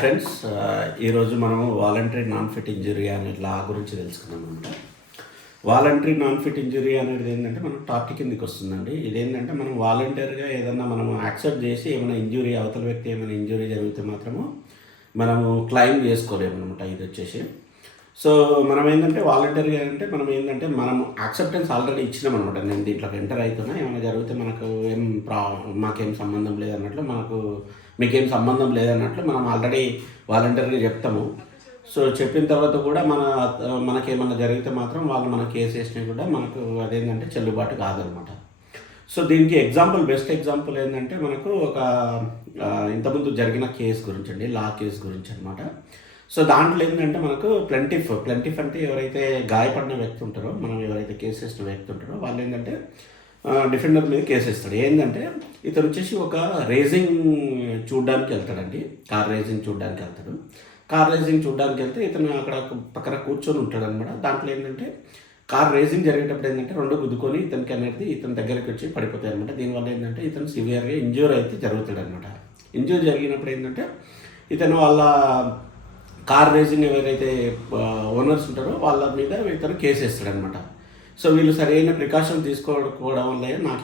Friends, ఈరోజు మనము voluntary non fit injury అనే లా గురించి తెలుసుకుందాం అనమాట. వాలంటరీ నాన్ ఫిట్ ఇంజురీ అనేది ఏంటంటే మనం టాపిక్ కిందకి వస్తుందండి. ఇదేంటంటే మనం వాలంటీర్గా ఏదన్నా మనము యాక్సెప్ట్ చేసి ఏమైనా ఇంజురీ అవతల వ్యక్తి ఏమైనా ఇంజురీ జరిగితే మాత్రము మనము క్లెయిమ్ చేసుకోలేము అనమాట. ఇది వచ్చేసి సో మనం ఏంటంటే వాలంటీర్గా అంటే మనం యాక్సెప్టెన్స్ ఆల్రెడీ ఇచ్చినాం అనమాట. నేను దీంట్లోకి ఎంటర్ అవుతున్నా, ఏమైనా జరిగితే మనకు మాకేం సంబంధం లేదన్నట్లు, మీకేం సంబంధం లేదన్నట్లు మనం ఆల్రెడీ వాలంటీర్గా చెప్తాము. సో చెప్పిన తర్వాత కూడా మనకేమన్నా జరిగితే మాత్రం వాళ్ళు మన కేసు వేసినా కూడా మనకు అదేంటంటే చెల్లుబాటు కాదనమాట. సో దీనికి బెస్ట్ ఎగ్జాంపుల్ ఏంటంటే మనకు ఒక ఇంతకుముందు జరిగిన కేసు గురించి అండి, లా కేసు గురించి అనమాట. సో దాంట్లో ఏంటంటే మనకు ప్లెంటిఫ్ అంటే ఎవరైతే గాయపడిన వ్యక్తి ఉంటారో, మనం ఎవరైతే కేసు వేసిన వ్యక్తి ఉంటారో వాళ్ళు ఏంటంటే డిఫెండర్ మీద కేసు వేస్తాడు. ఏంటంటే ఇతను వచ్చేసి ఒక రేసింగ్ చూడడానికి వెళ్తాడండి, కార్ రేసింగ్ చూడడానికి వెళ్తాడు. కార్ రేసింగ్ చూడడానికి వెళ్తే ఇతను అక్కడ పక్కన కూర్చొని ఉంటాడు అనమాట. దాంట్లో ఏంటంటే కార్ రేసింగ్ జరిగేటప్పుడు ఏంటంటే రెండు గుద్దుకొని ఇతనికి అనేది ఇతని దగ్గరికి వచ్చి పడిపోతాయి అనమాట. దీనివల్ల ఏంటంటే ఇతను సివియర్గా ఇంజ్యూర్ అయితే జరుగుతాడు అనమాట. ఇంజ్యూర్ జరిగినప్పుడు ఏంటంటే ఇతను వాళ్ళ కార్ రేసింగ్ ఎవరైతే ఓనర్స్ ఉంటారో వాళ్ళ మీద ఇతను కేసు వేస్తాడనమాట. సో వీళ్ళు సరైన ప్రికాషన్ తీసుకోకపోవడం వల్ల నాకు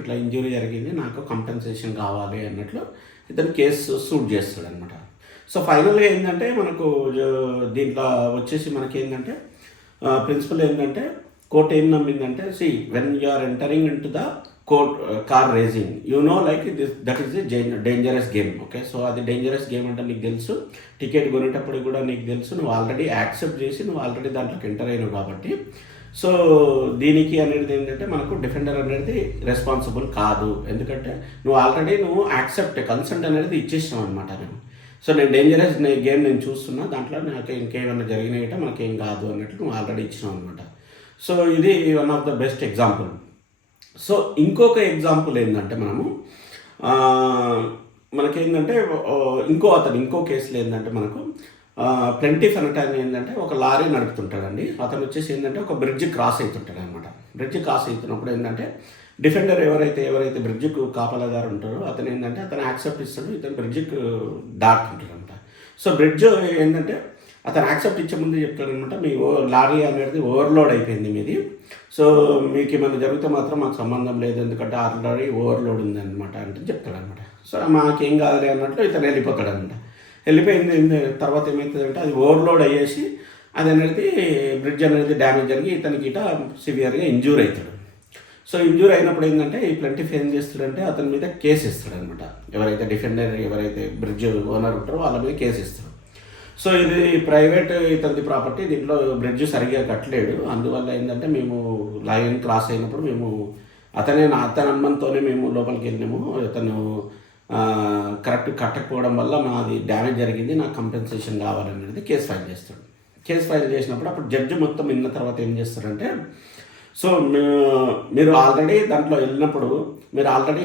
ఇట్లా ఇంజురీ జరిగింది, నాకు కంపెన్సేషన్ కావాలి అన్నట్లు ఇతను కేసు సూట్ చేస్తాడనమాట. సో ఫైనల్గా ఏంటంటే మనకు దీంట్లో వచ్చేసి మనకి ప్రిన్సిపల్ ఏంటంటే కోర్ట్ ఏం నమ్మిందంటే, when you are entering in to the car racing like that is a dangerous game. Okay, so అది డేంజరస్ గేమ్ అంటే నీకు తెలుసు, టికెట్ కొనేటప్పుడు కూడా నీకు తెలుసు, నువ్వు ఆల్రెడీ యాక్సెప్ట్ చేసి నువ్వు ఆల్రెడీ దాంట్లోకి ఎంటర్ అయినావు కాబట్టి సో దీనికి అనేది ఏంటంటే మనకు డిఫెండర్ అనేది రెస్పాన్సిబుల్ కాదు. ఎందుకంటే నువ్వు కన్సెంట్ అనేది ఇచ్చేసావు అనమాట. సో నేను డేంజరస్ గేమ్ నేను చూస్తున్నా, దాంట్లో నాకు ఇంకేమైనా జరిగినాయితే మనకేం కాదు అన్నట్లు నువ్వు ఆల్రెడీ ఇచ్చినావు అనమాట. సో ఇది one of the best example. So ఇంకొక ఎగ్జాంపుల్ ఏంటంటే మనకేంటంటే ఇంకో కేసులో ఏంటంటే మనకు ప్లెంటిఫ్ అనటాన్ని ఏంటంటే ఒక లారీ నడుపుతుంటాడండి. అతను వచ్చేసి ఏంటంటే ఒక బ్రిడ్జ్ క్రాస్ అవుతుంటాడు అనమాట. బ్రిడ్జ్ క్రాస్ అవుతున్నప్పుడు ఏంటంటే డిఫెండర్ ఎవరైతే బ్రిడ్జ్కు కాపలాదారు ఉంటారో అతను అతను యాక్సెప్ట్ ఇస్తాడు, ఇతను బ్రిడ్జ్కి దాటుతుంటాడు అనమాట. సో బ్రిడ్జ్ ఏంటంటే అతను యాక్సెప్ట్ ఇచ్చే ముందు చెప్తాడనమాట, మీ లారీ అనేది ఓవర్లోడ్ అయిపోయింది మీది, సో మీకు ఏమైనా జరిగితే మాత్రం మాకు సంబంధం లేదు, ఎందుకంటే ఆల్రెడీ ఓవర్లోడ్ ఉందన్నమాట అంటే చెప్తాడనమాట. సో మాకేం కాదులే అన్నట్లు ఇతను వెళ్ళిపోతాడనమాట. వెళ్ళిపోయింది తర్వాత ఏమవుతుందంటే అది ఓవర్లోడ్ అయ్యేసి అది అనేది బ్రిడ్జ్ అనేది డ్యామేజ్ జరిగి ఇతనికి సివియర్గా ఇంజ్యూర్ అవుతాడు. సో ఇంజ్యూర్ అయినప్పుడు ఏంటంటే ఈ ప్లెంటిఫ్ ఏం చేస్తాడంటే అతని మీద కేసు ఇస్తాడనమాట. ఎవరైతే బ్రిడ్జ్ ఓనర్ ఉంటారో వాళ్ళ మీద కేసు ఇస్తాడు. సో ఇది ప్రైవేట్ ఇతని ప్రాపర్టీ, దీంట్లో బ్రిడ్జ్ సరిగ్గా కట్టలేడు, అందువల్ల ఏంటంటే మేము లైన్ క్రాస్ అయినప్పుడు అతని అనుమతితోనే మేము లోపలికి వెళ్ళినాము, అతను కరెక్ట్ కట్టకపోవడం వల్ల మాది డ్యామేజ్ జరిగింది, నాకు కంపెన్సేషన్ కావాలనేది కేసు ఫైల్ చేస్తాడు. కేసు ఫైల్ చేసినప్పుడు అప్పుడు జడ్జి మొత్తం విన్న తర్వాత ఏం చేస్తారంటే, సో మీరు ఆల్రెడీ దాంట్లో వెళ్ళినప్పుడు మీరు ఆల్రెడీ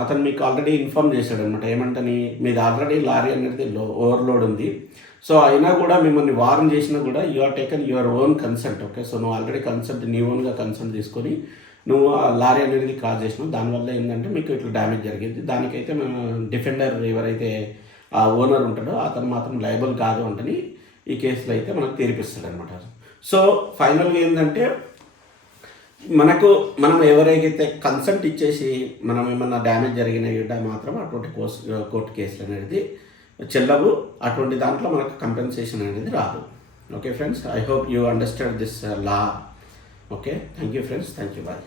అతను మీకు ఆల్రెడీ ఇన్ఫార్మ్ చేశాడు అనమాట. ఏమంటని, మీది ఆల్రెడీ లారీ అనేది ఓవర్లోడ్ ఉంది, సో అయినా కూడా మిమ్మల్ని వార్న్ చేసినా కూడా you are taken your own consent. Okay, so నువ్వు ఆల్రెడీ నీ ఓన్గా కన్సెంట్ తీసుకొని నువ్వు ఆ లారీ అనేది కాజ్ చేసినావు, దానివల్ల ఏంటంటే మీకు ఇట్లా డ్యామేజ్ జరిగింది, దానికైతే మేము డిఫెండర్ ఎవరైతే ఆ ఓనర్ ఉంటాడో అతను మాత్రం లయబుల్ కాదు అంటని ఈ కేసులో అయితే మనకు తీర్పిస్తాడు అనమాట. సో ఫైనల్గా ఏంటంటే మనం ఎవరైతే కన్సెంట్ ఇచ్చేసి మనం ఏమన్నా డ్యామేజ్ జరిగిన మాత్రం అటువంటి కోర్టు కేసులు అనేది చెల్లవు, అటువంటి దాంట్లో మనకు కంపెన్సేషన్ అనేది రాదు. Okay friends, I hope you understand this law. Okay, thank you friends, thank you, bye.